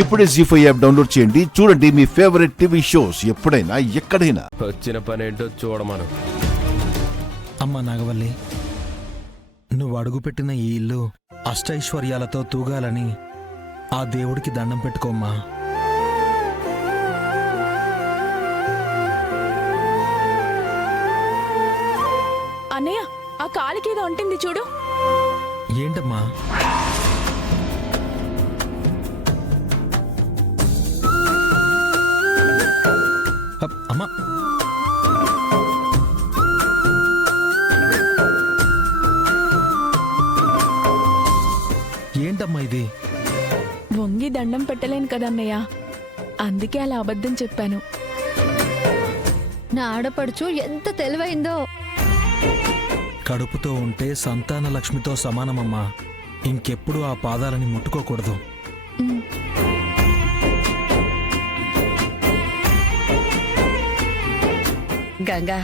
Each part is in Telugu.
ఇప్పుడే జీ5 యాప్ డౌన్లోడ్ చేయండి. చూడండి మీ ఫేవరెట్ టీవీ షోస్ ఎప్పుడైనా ఎక్కడైనా. వచ్చిన పని ఏంటో చూడమను. అమ్మా నాగవల్లి, నువ్వు అడుగుపెట్టిన ఈ ఇల్లు అష్టైశ్వర్యాలతో తూగాలని ఆ దేవుడికి దండం పెట్టుకోమ్మా. అన్నయ్య, ఆ కాలికేదో ఉంటుంది చూడు. ఏంటమ్మా? అమ్మా, ఏంటమ్మా ఇది? వంగి దండం పెట్టలేను కదన్నయ్య, అందుకే అలా అబద్ధం చెప్పాను. నా ఆడపడుచు ఎంత తెలివైందో. కడుపుతో ఉంటే సంతాన లక్ష్మితో సమానమమ్మా. ఇంకెప్పుడు ఆ పాదాలని ముట్టుకోకూడదు. గంగా,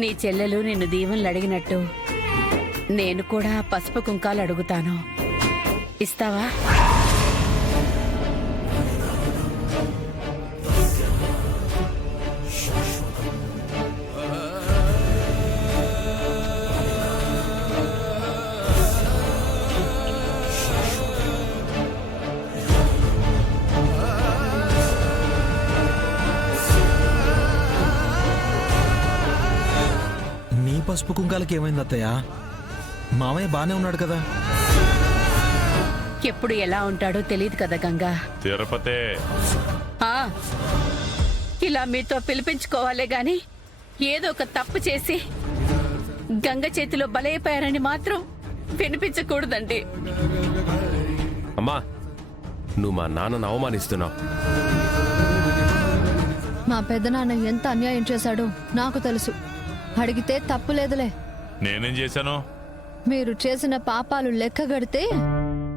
నీ చెల్లెలు నిన్ను దీవెనలు అడిగినట్టు నేను కూడా పసుపు కుంకాలు అడుగుతాను. ఇస్తావా? పసుపు కుంకాలకి ఏమైంది అత్తయ్య? మామయ్య బానే ఉన్నాడు కదా. ఎప్పుడు ఎలా ఉంటాడో తెలియదు కదా గంగా. తిరుపతి ఇలా మీతో పిలిపించుకోవాలే గాని ఏదో ఒక తప్పు చేసి గంగ చేతిలో బలైపోయారని మాత్రం వినిపించకూడదండి. అమ్మా, నువ్వు మా నాన్నను అవమానిస్తున్నావు. మా పెద్దనాన్న ఎంత అన్యాయం చేశాడో నాకు తెలుసు. అడిగితే తప్పులేదులే. నేనేం చేశాను? మీరు చేసిన పాపాలు లెక్కగడితే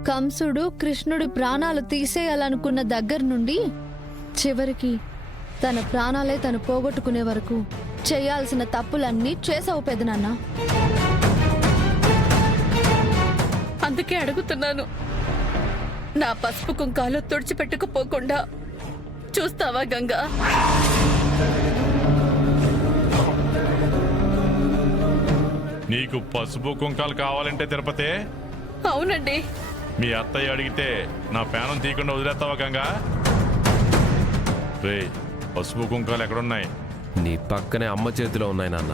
కంసుడు కృష్ణుడి ప్రాణాలు తీసేయాలనుకున్న దగ్గర నుండి చివరికి తన ప్రాణాలే తను పోగొట్టుకునే వరకు చేయాల్సిన తప్పులన్నీ చేసావు పెదనాన్న. అందుకే అడుగుతున్నాను, నా పసుపు కుంకాలు తుడిచిపెట్టుకుపోకుండా చూస్తావా గంగా? నీకు పసుపు కుంకాలు కావాలంటే తిరుపతి? అవునండి. మీ అత్తయ్య అడిగితే నా ప్రాణం తీయకుండా వదిలేస్తావా గంగా? రే, పసుపు కుంకాలు ఎక్కడున్నాయి? నీ పక్కనే అమ్మ చేతిలో ఉన్నాయి నాన్న.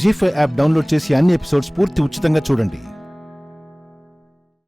జీ5 యాప్ డౌన్లోడ్ చేసి అన్ని ఎపిసోడ్స్ పూర్తి ఉచితంగా చూడండి.